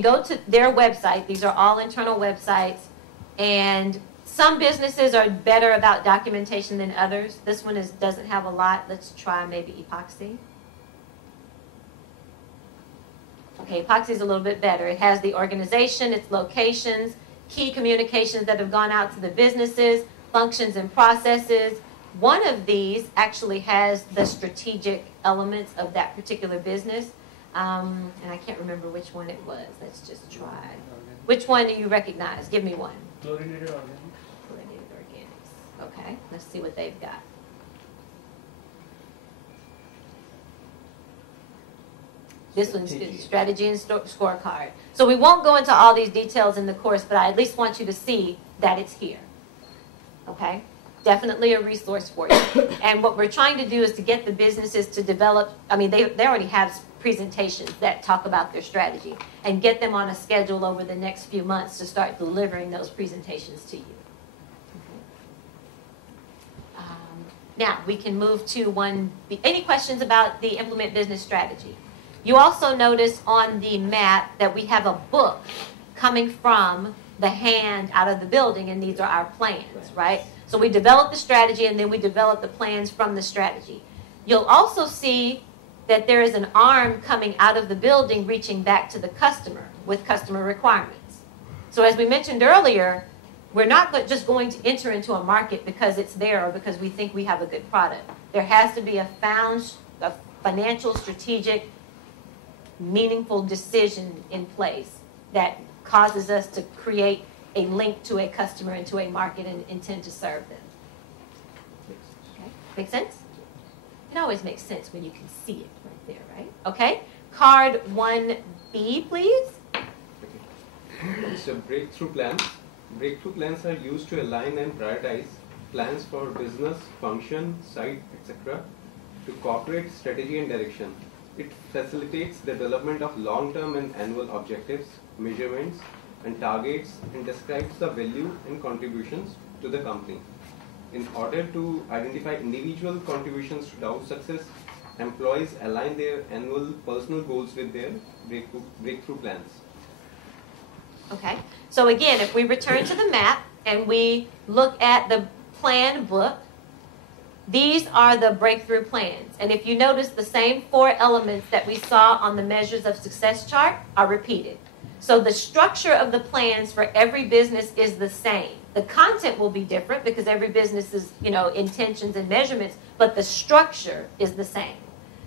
Go to their website. These are all internal websites, and some businesses are better about documentation than others. This one doesn't have a lot. Let's try maybe Epoxy. Okay, Epoxy is a little bit better. It has the organization, its locations, key communications that have gone out to the businesses, functions and processes. One of these actually has the strategic elements of that particular business. And I can't remember which one it was. Let's just try. Which one do you recognize? Give me one. Chlorinated organics. Chlorinated organics. Okay, let's see what they've got. This one's strategy and scorecard. So we won't go into all these details in the course, but I at least want you to see that it's here. Okay? Definitely a resource for you. And what we're trying to do is to get the businesses to develop, I mean, they already have presentations that talk about their strategy, and get them on a schedule over the next few months to start delivering those presentations to you. Okay. Now, we can move to any questions about the Implement Business Strategy? You also notice on the map that we have a book coming from the hand out of the building, and these are our plans, right? So we develop the strategy, and then we develop the plans from the strategy. You'll also see that there is an arm coming out of the building reaching back to the customer with customer requirements. So as we mentioned earlier, we're not just going to enter into a market because it's there or because we think we have a good product. There has to be a financial, strategic, meaningful decision in place that causes us to create a link to a customer and to a market and intend to serve them. Okay. Make sense? It always makes sense when you can see it right there, right? Okay. Card 1B, please. So breakthrough plans. Breakthrough plans are used to align and prioritize plans for business, function, site, etc. to cooperate strategy and direction. It facilitates the development of long-term and annual objectives, measurements, and targets, and describes the value and contributions to the company. In order to identify individual contributions to Dow's success, employees align their annual personal goals with their breakthrough plans. Okay, so again, if we return to the map and we look at the plan book, these are the breakthrough plans. And if you notice, the same 4 elements that we saw on the measures of success chart are repeated. So the structure of the plans for every business is the same. The content will be different because every business is, intentions and measurements, but the structure is the same.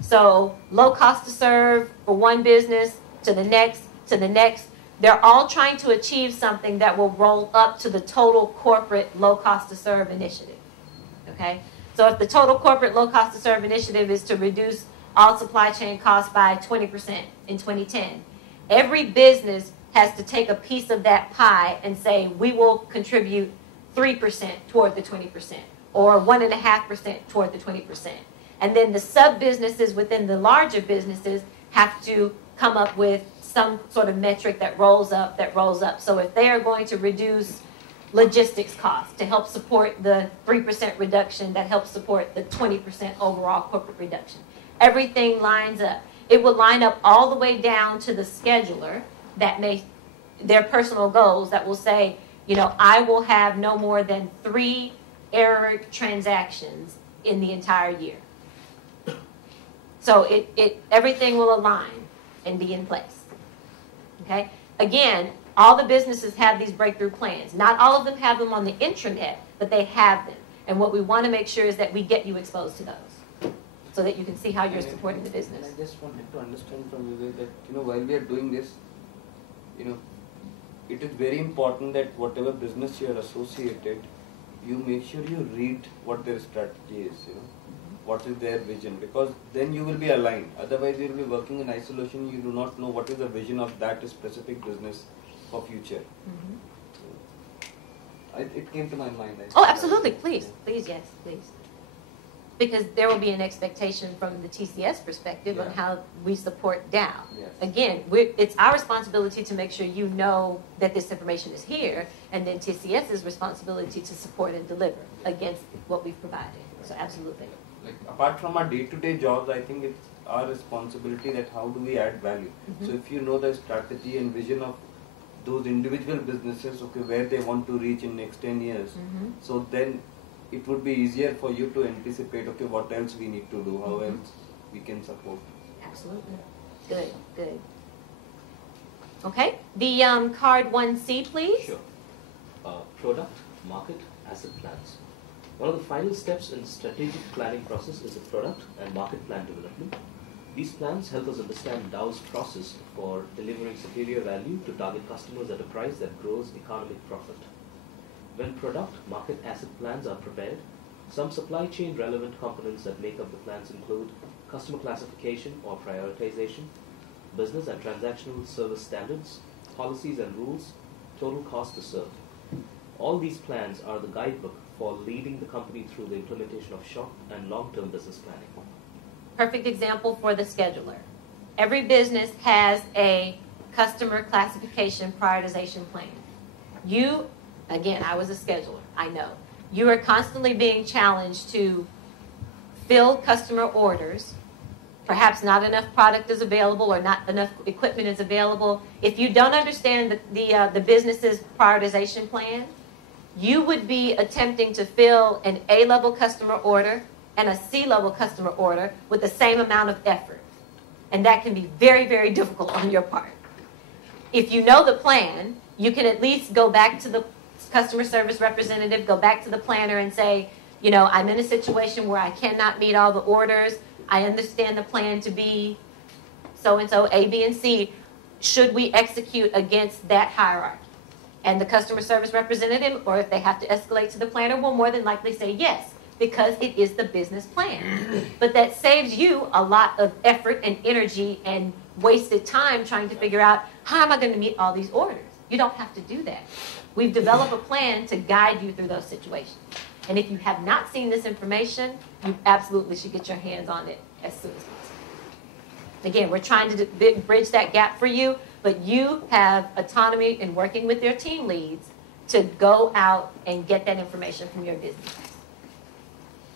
So low cost to serve for one business to the next, to the next. They're all trying to achieve something that will roll up to the total corporate low cost to serve initiative. Okay? So if the total corporate low cost to serve initiative is to reduce all supply chain costs by 20% in 2010, every business has to take a piece of that pie and say, we will contribute 3% toward the 20%, or 1.5% toward the 20%. And then the sub-businesses within the larger businesses have to come up with some sort of metric that rolls up, So if they are going to reduce logistics costs to help support the 3% reduction that helps support the 20% overall corporate reduction, everything lines up. It will line up all the way down to the scheduler that their personal goals that will say, I will have no more than 3 error transactions in the entire year. So everything will align and be in place. Okay? Again, all the businesses have these breakthrough plans. Not all of them have them on the intranet, but they have them. And what we want to make sure is that we get you exposed to those, so that you can see how you're supporting the business. I just wanted to understand from you that, while we are doing this, it is very important that whatever business you are associated, you make sure you read what their strategy is, what is their vision, because then you will be aligned. Otherwise, you will be working in isolation. You do not know what is the vision of that specific business for future. It came to my mind. Oh, absolutely. Please, yes, please. Because there will be an expectation from the TCS perspective on how we support Dow. Yes. Again, it's our responsibility to make sure you know that this information is here, and then TCS's responsibility to support and deliver against what we've provided. So absolutely. Like apart from our day-to-day jobs, I think it's our responsibility that how do we add value. Mhm. So if you know the strategy and vision of those individual businesses, okay, where they want to reach in next 10 years, Mhm. so then it would be easier for you to anticipate, okay, what else we need to do, how Mhm. else we can support. Absolutely. Good, good. Okay, the card 1C, please. Sure. Product, market, asset plans. One of the final steps in the strategic planning process is the product and market plan development. These plans help us understand Dow's process for delivering superior value to target customers at a price that grows economic profit. When product, market, asset plans are prepared, some supply chain relevant components that make up the plans include customer classification or prioritization, business and transactional service standards, policies and rules, total cost to serve. All these plans are the guidebook for leading the company through the implementation of short and long-term business planning. Perfect example for the scheduler. Every business has a customer classification prioritization plan. You, again, I was a scheduler, I know. You are constantly being challenged to fill customer orders. Perhaps not enough product is available or not enough equipment is available. If you don't understand the business's prioritization plan, you would be attempting to fill an A-level customer order and a C-level customer order with the same amount of effort. And that can be very, very difficult on your part. If you know the plan, you can at least go back to the customer service representative, go back to the planner and say, you know, I'm in a situation where I cannot meet all the orders. I understand the plan to be so-and-so, A, B, and C. Should we execute against that hierarchy? And the customer service representative, or if they have to escalate to the planner, will more than likely say yes, because it is the business plan. But that saves you a lot of effort and energy and wasted time trying to figure out, how am I going to meet all these orders? You don't have to do that. We've developed a plan to guide you through those situations. And if you have not seen this information, you absolutely should get your hands on it as soon as possible. Again, we're trying to bridge that gap for you, but you have autonomy in working with your team leads to go out and get that information from your business.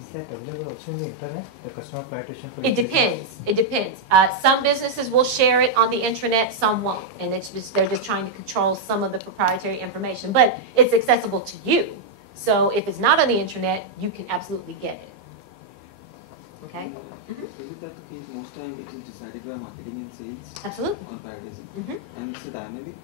Is that available also in the internet, the customer prioritization? For It depends. It depends. Some businesses will share it on the intranet, some won't. And it's just, they're just trying to control some of the proprietary information. But it's accessible to you. So if it's not on the intranet, you can absolutely get it. Okay? Is it that the case most time it is decided by marketing and sales Absolutely. on prioritizing? Mhm. And it's a dynamic.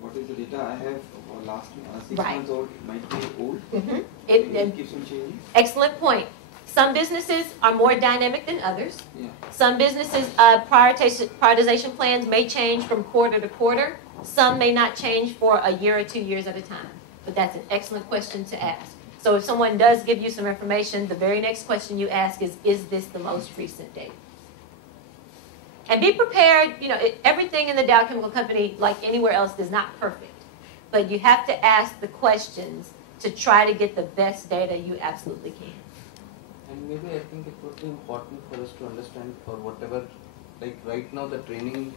What is the data I have last 6 Right. months old might be old. Mhm. It keeps on changing. Excellent point. Some businesses are more dynamic than others. Yeah. Some businesses' prioritization plans may change from quarter to quarter. Some may not change for a year or 2 years at a time. But that's an excellent question to ask. So if someone does give you some information, the very next question you ask is this the most recent date? And be prepared, you know, everything in the Dow Chemical Company, like anywhere else, is not perfect. But you have to ask the questions to try to get the best data you absolutely can. And maybe I think it would be important for us to understand for whatever, like right now the training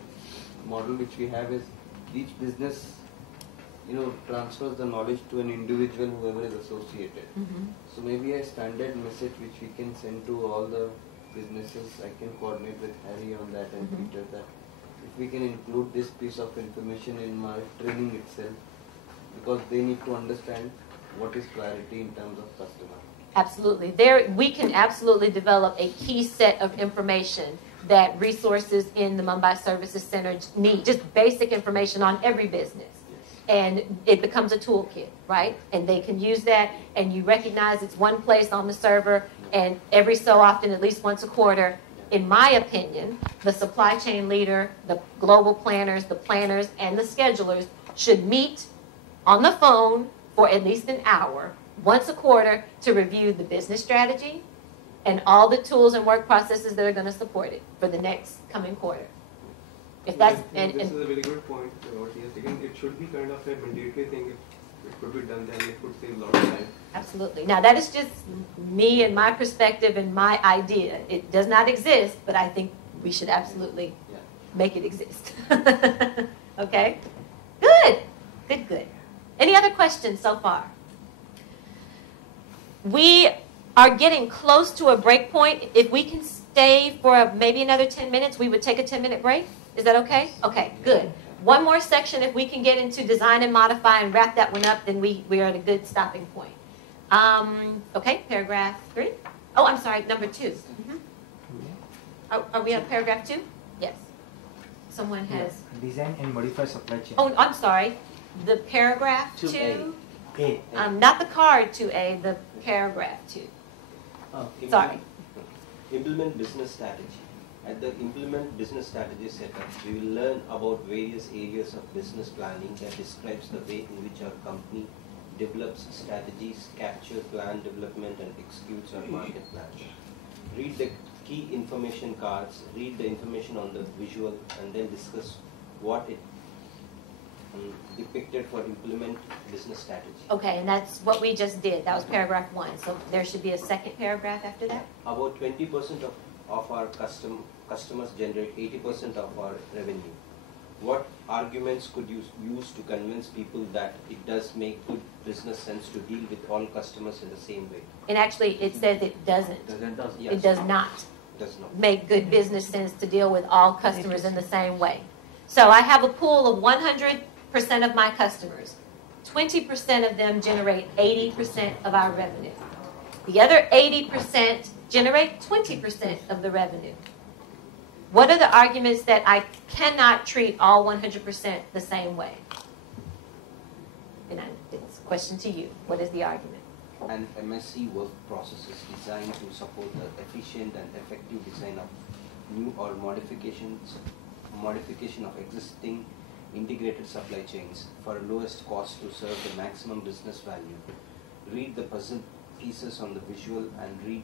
model which we have is each business, you know, transfers the knowledge to an individual, whoever is associated. Mm-hmm. So maybe a standard message which we can send to all the businesses, I can coordinate with Harry on that and Mhm. Peter that if we can include this piece of information in my training itself, because they need to understand what is priority in terms of customer. Absolutely. We can absolutely develop a key set of information that resources in the Mumbai Services Center need, just basic information on every business. And it becomes a toolkit, right? And they can use that, and you recognize it's one place on the server, and every so often, at least once a quarter, in my opinion, the supply chain leader, the global planners, the planners, and the schedulers should meet on the phone for at least an hour, once a quarter, to review the business strategy and all the tools and work processes that are going to support it for the next coming quarter. If that's this is a very good point. What he has taken, it should be kind of a mandatory thing. If it could be done, then it could save a lot of time. Absolutely. Now, that is just me and my perspective and my idea. It does not exist, but I think we should absolutely make it exist. Okay? Good. Good, good. Any other questions so far? We are getting close to a break point. If we can stay for maybe another 10 minutes, we would take a 10-minute break. Is that okay? Okay, good. One more section, if we can get into design and modify and wrap that one up, then we are at a good stopping point. Okay, paragraph 3. Oh, I'm sorry, number 2. Mhm. Are we on paragraph 2? Yes. Someone has. Design and modify supply chain. Oh, I'm sorry. The paragraph 2. 2A. A. Not the card 2A, the paragraph 2. Sorry. Implement business strategy. At the implement business strategy setup, we will learn about various areas of business planning that describes the way in which our company develops strategies, capture plan development and executes our market plan. Read the key information cards, read the information on the visual, and then discuss what it depicted for implement business strategy. Okay, and that's what we just did. That was paragraph 1. So there should be a second paragraph after that? About 20% of our customers generate 80% of our revenue. What arguments could you use to convince people that it does make good business sense to deal with all customers in the same way? And actually, it says it doesn't. Yes. It does not Does not. make good business sense to deal with all customers in the same way. So I have a pool of 100% of my customers. 20% of them generate 80% of our revenue. The other 80% generate 20% of the revenue. What are the arguments that I cannot treat all 100% the same way? And it's a question to you. What is the argument? And MSC work processes designed to support the efficient and effective design of new or modification of existing integrated supply chains for lowest cost to serve the maximum business value. Read the puzzle pieces on the visual and read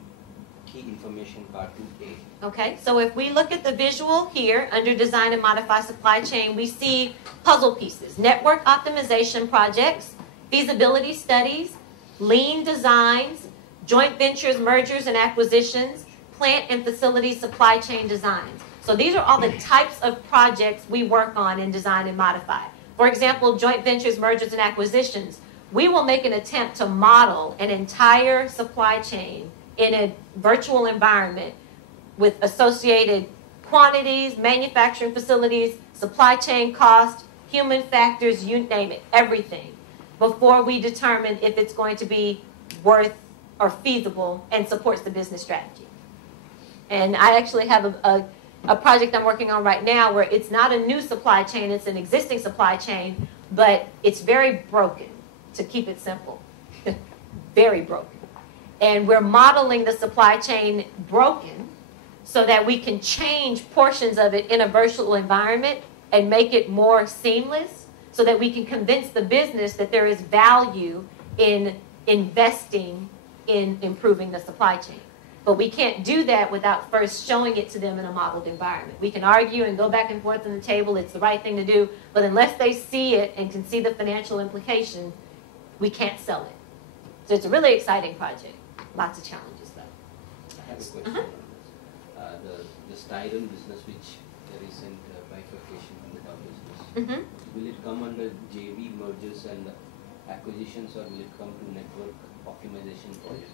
key information card 2A. Okay, so if we look at the visual here under design and modify supply chain, we see puzzle pieces, network optimization projects, feasibility studies, lean designs, joint ventures, mergers and acquisitions, plant and facility supply chain designs. So these are all the types of projects we work on in design and modify. For example, joint ventures, mergers and acquisitions. We will make an attempt to model an entire supply chain in a virtual environment with associated quantities, manufacturing facilities, supply chain cost, human factors, you name it, everything, before we determine if it's going to be worth or feasible and supports the business strategy. And I actually have a project I'm working on right now where it's not a new supply chain, it's an existing supply chain, but it's very broken, to keep it simple. Very broken. And we're modeling the supply chain broken so that we can change portions of it in a virtual environment and make it more seamless so that we can convince the business that there is value in investing in improving the supply chain. But we can't do that without first showing it to them in a modeled environment. We can argue and go back and forth on the table, it's the right thing to do, but unless they see it and can see the financial implication, we can't sell it. So it's a really exciting project. Lots of challenges, though. I have a question on this. The Styron business, which the recent bifurcation from the Dow business, will it come under JV mergers and acquisitions, or will it come to network optimization project?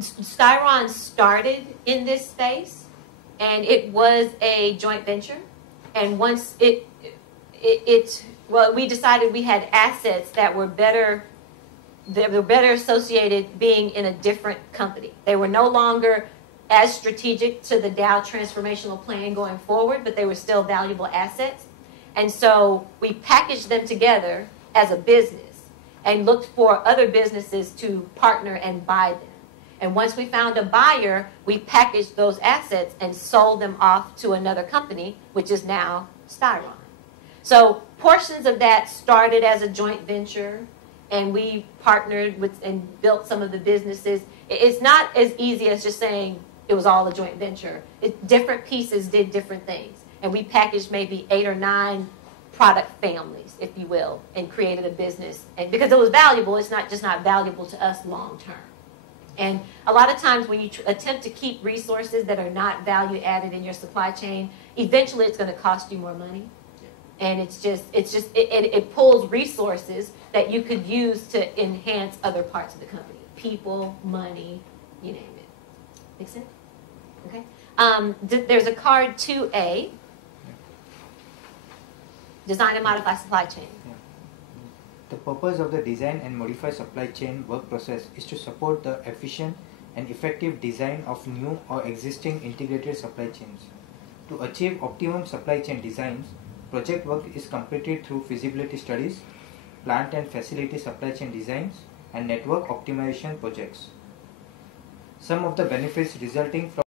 Styron started in this space, and it was a joint venture. And once well, we decided we had assets that were better associated being in a different company. They were no longer as strategic to the Dow transformational plan going forward, but they were still valuable assets. And so we packaged them together as a business and looked for other businesses to partner and buy them. And once we found a buyer, we packaged those assets and sold them off to another company, which is now Styron. So portions of that started as a joint venture, and we partnered with and built some of the businesses. It's not as easy as just saying it was all a joint venture. Different pieces did different things. And we packaged maybe 8 or 9 product families, if you will, and created a business. And because it was valuable, it's not just not valuable to us long term. And a lot of times when you attempt to keep resources that are not value added in your supply chain, eventually it's going to cost you more money. And it pulls resources that you could use to enhance other parts of the company. People, money, you name it. Make sense? Okay. There's a card 2A, design and modify supply chain. The purpose of the design and modify supply chain work process is to support the efficient and effective design of new or existing integrated supply chains. To achieve optimum supply chain designs, project work is completed through feasibility studies, plant and facility supply chain designs, and network optimization projects. Some of the benefits resulting from